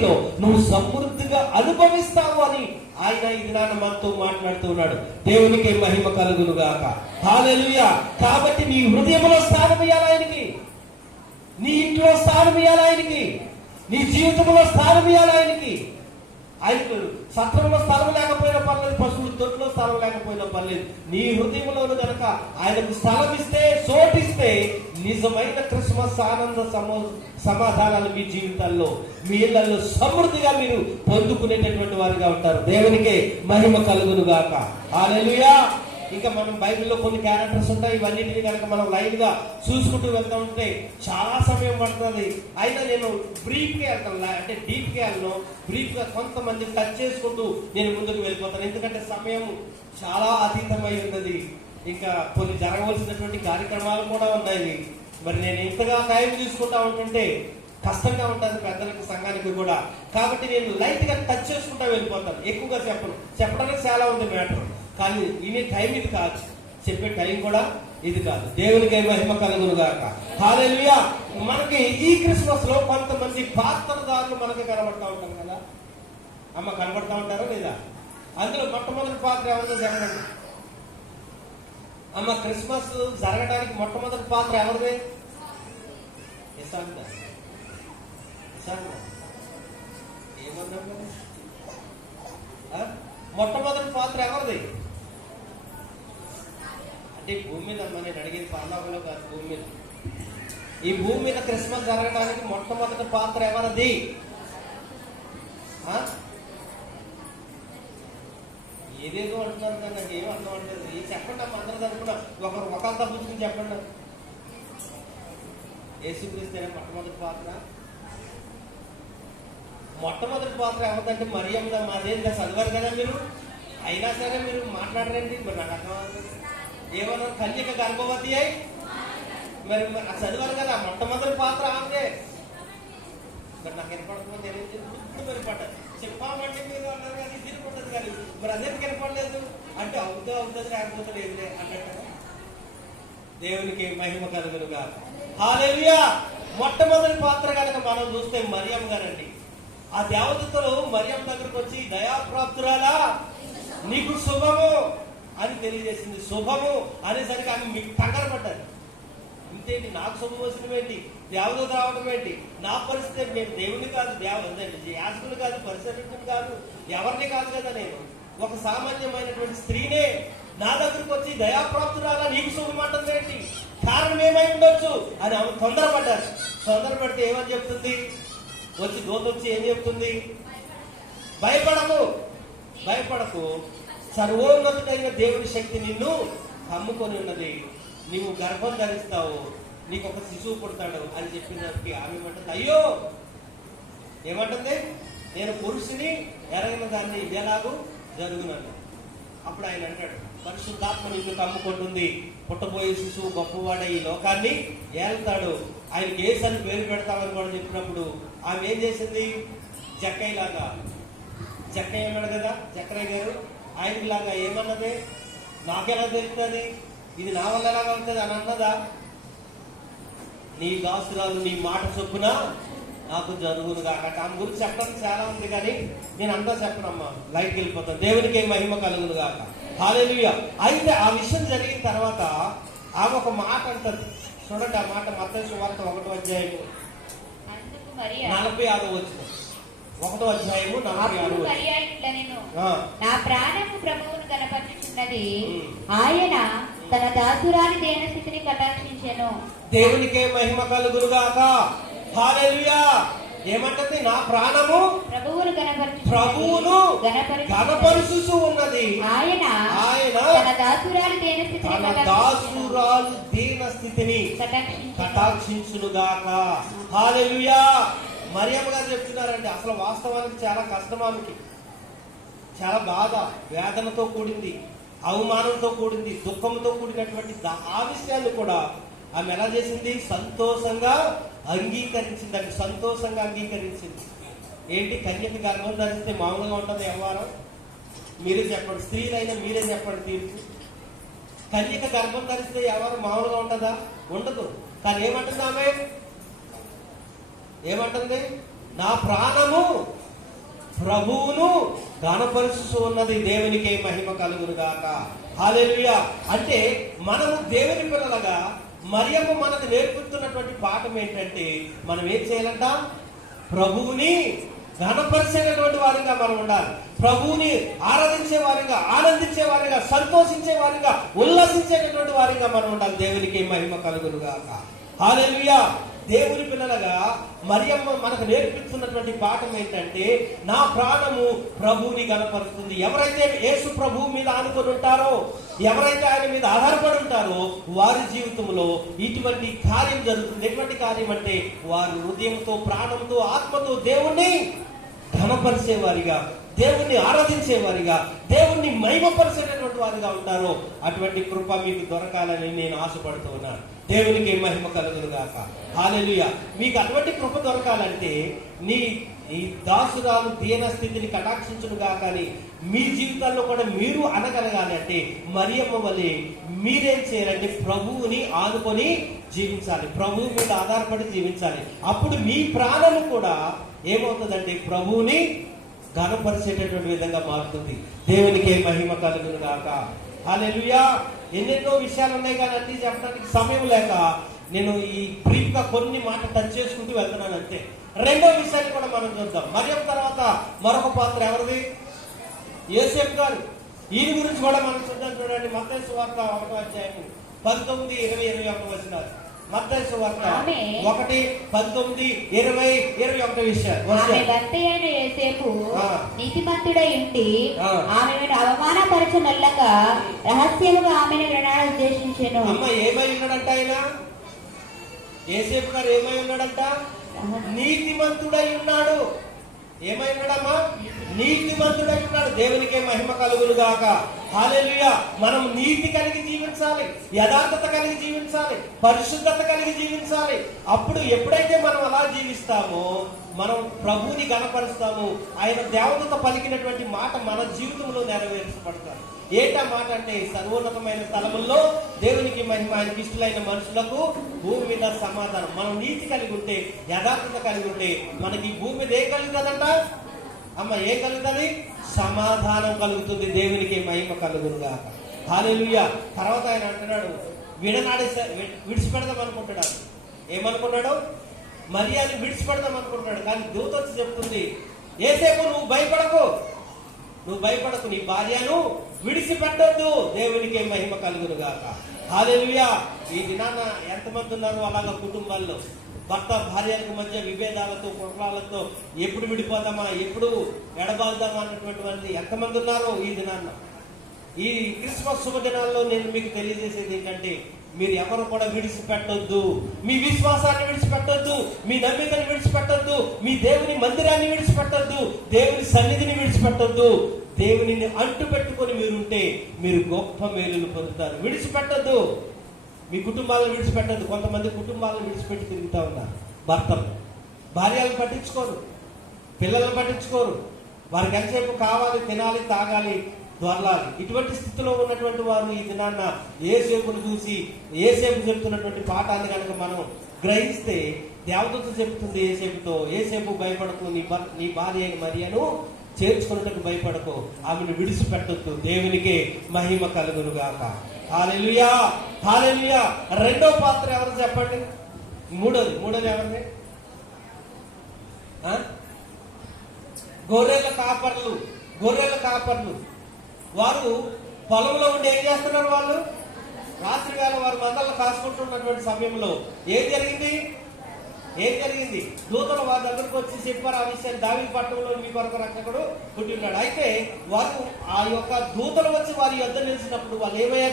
వీటిలో నువ్వు సమృద్ధిగా అనుభవిస్తావు అని ఆయన ఇది నాన్న మనతో మాట్లాడుతూ ఉన్నాడు. దేవునికి మహిమ కలుగును గాక హాలెలుయా కాబట్టి నీ హృదయంలో స్థానం ఇయ్యాలి ఆయనకి? నీ ఇంట్లో స్థానం ఇయ్యాలి ఆయనకి? నీ జీవితంలో స్థానం ఇయ్యాలి ఆయనకి? ఆయనకు సత్రంలో స్థలం లేకపోయినా పర్లేదు పశువులు దొడ్లో స్థలం లేకపోయినా పర్లేదు. నీ హృదయంలోను కనుక ఆయనకు స్థలం ఇస్తే చోటిస్తే నిజమైన క్రిస్మస్ ఆనంద సమో సమాధానాలు మీ జీవితాల్లో మీ ఇళ్ళలో సమృద్ధిగా మీరు పొందుకునేటటువంటి వారిగా ఉంటారు. దేవునికే మహిమ కలుగును గాక ఆ ఇంకా మనం బైబిల్లో కొన్ని క్యారెక్టర్స్ ఉంటాయి ఇవన్నింటినీ కనుక మనం లైన్గా చూసుకుంటూ వెళ్తా ఉంటే చాలా సమయం పడుతుంది. అయినా నేను బ్రీఫ్గా వెళ్తాను అంటే డీప్గా వెళ్ళను బ్రీఫ్గా కొంతమంది టచ్ చేసుకుంటూ నేను ముందుకు వెళ్ళిపోతాను. ఎందుకంటే సమయం చాలా అతీతమై ఉన్నది ఇంకా కొన్ని జరగవలసినటువంటి కార్యక్రమాలు కూడా ఉన్నాయి. మరి నేను ఇంతగా టైం తీసుకుంటా ఉంటుంటే కష్టంగా ఉంటుంది పెద్దలకి సంఘానికి కూడా. కాబట్టి నేను లైట్గా టచ్ చేసుకుంటా వెళ్ళిపోతాను. ఎక్కువగా చెప్పను. చెప్పడానికి చాలా ఉంది మ్యాటర్ కానీ వినే టైం ఇది కాదు. చెప్పే టైం కూడా ఇది కాదు. దేవునికి మహిమ కలుగును గాక హాలెలుయా మనకి ఈ క్రిస్మస్లో కొంతమంది పాత్రదారులు మనకి కనబడతా ఉంటారు కదా? అమ్మ కనబడతా ఉంటారా లేదా? అందులో మొట్టమొదటి పాత్ర ఎవరిదో చెప్పండి అమ్మ క్రిస్మస్ జరగడానికి మొట్టమొదటి పాత్ర ఎవరిది? ఇసాంత. ఇసాంత. ఏమన్నాం మొట్టమొదటి పాత్ర ఎవరిది? అంటే భూమి మీద అమ్మ నేను అడిగేది పర్లోకంలో కాదు భూమి మీద. ఈ భూమి మీద క్రిస్మస్ జరగడానికి మొట్టమొదటి పాత్ర ఎవరిది? ఏదేదో అంటున్నారు కానీ నాకు ఏం అర్థం అవ్వట్లేదు. ఏం చెప్పండి అమ్మ అందరూ అనుకున్నా ఒకరు ఒకరు తప్పించుకుని చెప్పండి. యేసుక్రీస్తేనే మొట్టమొదటి పాత్ర? మొట్టమొదటి పాత్ర ఎవరిదంటే మరియమ్మ మాదేంటి చదివారు కదా మీరు? అయినా సరే మీరు మాట్లాడరండి మరి నాకు అర్థం అవ్వదు. ఏమన్నా కన్యక గర్భవతి అయి? మరి ఆ చదివారు కదా మొట్టమొదటి పాత్ర ఆమె మరి నాకు వినపడకపోతే తెలియదు ఇప్పుడు వినపడ్డది. చెప్పామంటే మీరు అన్నారు కానీ తిరిగిపోతుంది కానీ మరి అందరికి వినపడలేదు? అంటే అవుతా అవుతుంది లేకపోతే లేదులే అన్నట్టు. దేవునికి మహిమ కలుగులుగా హాలెలుయా మొట్టమొదటి పాత్ర కనుక మనం చూస్తే మరియం గారండి. ఆ దేవతలు మరియం దగ్గరకు వచ్చి దయాప్రాప్తురాలా నీకు శుభము. అని తెలియజేసింది శుభము అనేసరికి ఆమె మీకు కంగారు పడ్డారు ఇంతేంటి? నాకు శుభం వచ్చిన ఏంటి? దేవదూత రావడం ఏంటి? నా పరిస్థితి నేను దేవుని కాదు దేవదండి యాజకులు కాదు పరిసరుని కాదు ఎవరిని కాదు కదా నేను? ఒక సామాన్యమైనటువంటి స్త్రీనే నా దగ్గరకు వచ్చి దయాప్రాప్తురాలా నీకు శుభం అంటుంది ఏంటి? కారణం ఏమై ఉండొచ్చు? అని ఆమె తొందరపడ్డారు. తొందరపడితే ఏమని చెప్తుంది? వచ్చి దూత వచ్చి ఏం చెప్తుంది? భయపడకు. భయపడకు. సర్వోన్నతుడైన దేవుని శక్తి నిన్ను కమ్ముకొని ఉన్నది. నీవు గర్భం ధరిస్తావు. నీకు ఒక శిశువు పుడతాడు అని చెప్పినప్పటికీ ఆమె ఏమంటుంది? అయ్యో! ఏమంటుంది? నేను పురుషుని ఎరగిన దాన్ని ఎలాగూ జరుగునని. అప్పుడు ఆయన అంటాడు పరిశుద్ధాత్మ నిన్ను కమ్ముకుంటుంది. పుట్టబోయే శిశువు గొప్పవాడ ఈ లోకాన్ని ఏలుతాడు. ఆయనకి ఏసు అని పేరు పెడతామని కూడా చెప్పినప్పుడు ఆమె ఏం చేసింది? జక్కయ్య లాగా జక్కయ్య అన్నాడు కదా? జక్కయ్య గారు ఆయనకి లాగా ఏమన్నది? నాకెలా తెలుస్తుంది? ఇది నా వల్ల ఎలాగా ఉంటుంది అని అన్నదా? నీ దాసురాలు నీ మాట చొప్పున నాకు జరుగును కాక ఆమె గురించి చెప్పడానికి చాలా ఉంది కానీ నేను అంతా చెప్పనమ్మా. లైట్ వెళ్ళిపోతాను. దేవునికి మహిమ కలుగును కాక హాలేలుయ అయితే ఆ విషయం జరిగిన తర్వాత ఆమె ఒక మాట అంటది. చూడండి ఆ మాట మత్తయి వార్త ఒకటో అధ్యాయము నలభై ఆరు వచ్చిన ఒకటో అధ్యాయము నా ప్రాణము ప్రభువును కనపరుచుచున్నది. ఆయన తన దాసురాలి దేన స్థితిని కటాక్షించెను. దేవునికే మహిమ కలుగును గాక హాలేలుయా ఏమంటది? నా ప్రాణము ప్రభువును కనపరుచు ప్రభువును కనపరుచుచు ఉన్నది. ఆయన ఆయన తన దాసురాలి దేన స్థితిని తన. దాసురాలు దీన స్థితిని కటాక్షించెను. కటాక్షించునుగాక. హాలెలుయా మరియమ్మ గారు చెప్తున్నారండి అసలు వాస్తవానికి చాలా కష్టం ఆమెకి. చాలా బాధ వేదనతో కూడింది అవమానంతో కూడింది దుఃఖంతో కూడినటువంటి ఆ విషయాన్ని కూడా ఆమె ఎలా చేసింది? సంతోషంగా అంగీకరించింది అండి సంతోషంగా అంగీకరించింది. ఏంటి? కన్యకి గర్భం ధరిస్తే మామూలుగా ఉంటుంది వ్యవహారం? మీరే చెప్పండి. స్త్రీలైనా మీరే చెప్పండి తీర్పు. కన్యక గర్భం ధరిస్తే ఎవరు మామూలుగా ఉంటుందా? ఉండదు. కానీ ఏమంటుంది ఆమె? ఏమంటుంది? నా ప్రాణము ప్రభువును గణపరుస్తూ ఉన్నది దేవునికే మహిమ కలుగురుగాక హాలెలుయా అంటే మనము దేవుని పిల్లలుగా మరియమ్మ మనకు నేర్పుతున్నటువంటి పాఠం ఏంటంటే మనం ఏం చేయాలంట? ప్రభువుని ఘనపరిచేటటువంటి వారిగా మనం ఉండాలి. ప్రభువుని ఆరాధించే వారిగా ఆనందించే వారిగా సంతోషించే వారిగా ఉల్లాసించేటటువంటి వారిగా మనం ఉండాలి. దేవునికి మహిమ కలుగును గాక హాలెలుయా దేవుని పిల్లలుగా మరియమ్మ మనకు నేర్పిస్తున్నటువంటి పాఠం ఏంటంటే నా ప్రాణము ప్రభువుని గనపరుస్తుంది ఎవరైతే యేసు ప్రభువు మీద ఆనుకొని ఉంటారో ఎవరైతే ఆయన మీద ఆధారపడి ఉంటారో వారి జీవితంలో ఇటువంటి కార్యం జరుగుతుంది. ఎటువంటి కార్యం అంటే వారు హృదయంతో ప్రాణంతో ఆత్మతో దేవుణ్ణి ఘనపరిచేవారిగా దేవుణ్ణి ఆరాధించేవారిగా దేవుణ్ణి మహిమపరిచేటటువంటి వారిగా ఉంటారో. అటువంటి కృప మీకు దొరకాలని నేను ఆశపడుతూ ఉన్నాను. దేవునికి మహిమ కలుగును గాక హాలెలుయ మీకు అటువంటి కృప దొరకాలంటే నీ ఈ దాసురాలు దీన స్థితిని కటాక్షించును గాక అని మీ జీవితాల్లో కూడా మీరు అనగలగాలి అంటే మరియమ్మ వలె మీరేం చేయాలంటే ప్రభువుని ఆనుకొని జీవించాలి. ప్రభువు మీద ఆధారపడి జీవించాలి. అప్పుడు మీ ప్రాణము కూడా ఏమవుతుందంటే ప్రభువుని ఘనపరిచేటటువంటి విధంగా మారుతుంది. దేవునికి మహిమ కలుగును గాక హాలెలుయా ఎన్నెన్నో విషయాలు ఉన్నాయి కానీ అన్ని చెప్పడానికి సమయం లేక నేను ఈ బ్రీఫ్గా కొన్ని మాట టచ్ చేసుకుంటూ వెళ్తున్నాను అంతే. రెండో విషయాన్ని కూడా మనం చూద్దాం. మరియం తర్వాత మరొక పాత్ర ఎవరిది? యేసేపు గారు. ఈయన గురించి కూడా మనం చూద్దాం చూడండి. మత సువార్త ఒకటో అధ్యాయం పంతొమ్మిది ఇరవై ఇరవై ఒకటి వచ్చినారు ఒకటి పంతొమ్మిది ఇరవై ఇరవై ఒకటి విషయాలు ఆమె. భర్త అయిన యేసేపు ఆ. నీతిమంతుడై ఉండి. ఆమెను అవమానపరచనల్లక రహస్యముగా ఆమెను వినాలని ఉద్దేశించెను అమ్మ ఏమై ఉన్నాడంట ఆయన ఏసేపు గారు ఏమై ఉన్నాడంట నీతిమంతుడై ఉన్నాడు ఏమైనాడమ్మా ఉన్నాడమ్మా నీతిమంతుడై ఉన్నాడు దేవునికే మహిమ కలుగును గాక హాలెలుయా మనం నీతి కలిగి జీవించాలి యథార్థత కలిగి జీవించాలి పరిశుద్ధత కలిగి జీవించాలి. అప్పుడు ఎప్పుడైతే మనం అలా జీవిస్తామో మనం ప్రభువుని గణపరుస్తాము. ఆయన దేవదత పలికినటువంటి మాట మన జీవితంలో నెరవేర్చబడతారు. ఏంటా మాట అంటే సర్వోన్నతమైన స్థలముల్లో దేవునికి మహిమ ఆయనకి ఇష్టలైన మనుషులకు భూమి మీద సమాధానం. మనం నీతి కలిగి ఉంటే యథార్థత కలిగి ఉంటే మనకి భూమి మీద ఏం కలుగుతుందంట? అమ్మ ఏం కలుగుతుంది? సమాధానం కలుగుతుంది. దేవునికి మహిమ కలుగునుగా హాలేలుయ్య తర్వాత ఆయన అంటున్నాడు విడనాడే విడిచిపెడదాం అనుకుంటున్నాడు. ఏమనుకున్నాడు మరియాని విడిచిపెడదాం అనుకుంటున్నాడు. కానీ దూత వచ్చి చెప్తుంది ఏసేపు నువ్వు భయపడకు. నువ్వు భయపడకు. నీ భార్యను విడిచిపెట్టొద్దు. దేవునికి మహిమ కలుగును గాక హాలెలుయా. ఈ దినాన ఎంతమంది ఉన్నారు అలాగ కుటుంబాల్లో? భర్త భార్యలకు మధ్య విభేదాలతో కుట్రాలతో ఎప్పుడు విడిపోదామా ఎప్పుడు ఎడబాగుదామా అన్నటువంటి వాళ్ళు ఎంతమంది ఉన్నారో ఈ దినాన్న ఈ క్రిస్మస్ శుభదినాల్లో నేను మీకు తెలియజేసేది ఏంటంటే మీరు ఎవరు కూడా విడిచిపెట్టొద్దు. మీ విశ్వాసాన్ని విడిచిపెట్టొద్దు. మీ నమ్మికని విడిచిపెట్టద్దు. మీ దేవుని మందిరాన్ని విడిచిపెట్టద్దు. దేవుని సన్నిధిని విడిచిపెట్టొద్దు. దేవునిని అంటు పెట్టుకొని మీరుంటే మీరు గొప్ప మేలులు పొందుతారు. విడిచిపెట్టొద్దు. మీ కుటుంబాలను విడిచిపెట్టద్దు. కొంతమంది కుటుంబాలను విడిచిపెట్టి తిరుగుతూ ఉన్నారు. భర్తలు. భార్యలను పట్టించుకోరు. పిల్లలను పట్టించుకోరు. వారికి ఎంతసేపు కావాలి తినాలి తాగాలి దొరలాలి. ఇటువంటి స్థితిలో ఉన్నటువంటి వారు ఈ దినాన్న ఏసేపును చూసి ఏసేపు చెప్తున్నటువంటి పాఠాన్ని కనుక మనం గ్రహిస్తే దేవదూత చెప్తుంది ఏసేపుతో ఏసేపు భయపడకు నీ భర్ నీ భార్య మరియను చేర్చుకున్నట్టు భయపడకు ఆమెను విడిచిపెట్టద్దు దేవునికి మహిమ కలుగును గాక హాలెలుయా హాలెలుయా. రెండో పాత్ర ఎవరు చెప్పండి? మూడోది మూడోది ఎవరిని గొర్రెల కాపర్లు గొర్రెల కాపర్లు. వారు పొలంలో ఉండి ఏం చేస్తున్నారు వాళ్ళు? రాత్రి వేళ వారు మందలను కాసుకుంటున్నటువంటి సమయంలో ఏం జరిగింది? ఏం జరిగింది? దూతలు వారి దగ్గరకు వచ్చి చెప్పారు ఆ విషయం దావి పట్టణంలో మీ కొరకు రక్షకుడు పుట్టినాడు అయితే వారు ఆ యొక్క దూతలు వచ్చి వారి యొద్ద నిలిచినప్పుడు వాళ్ళు ఏమయ్యారు?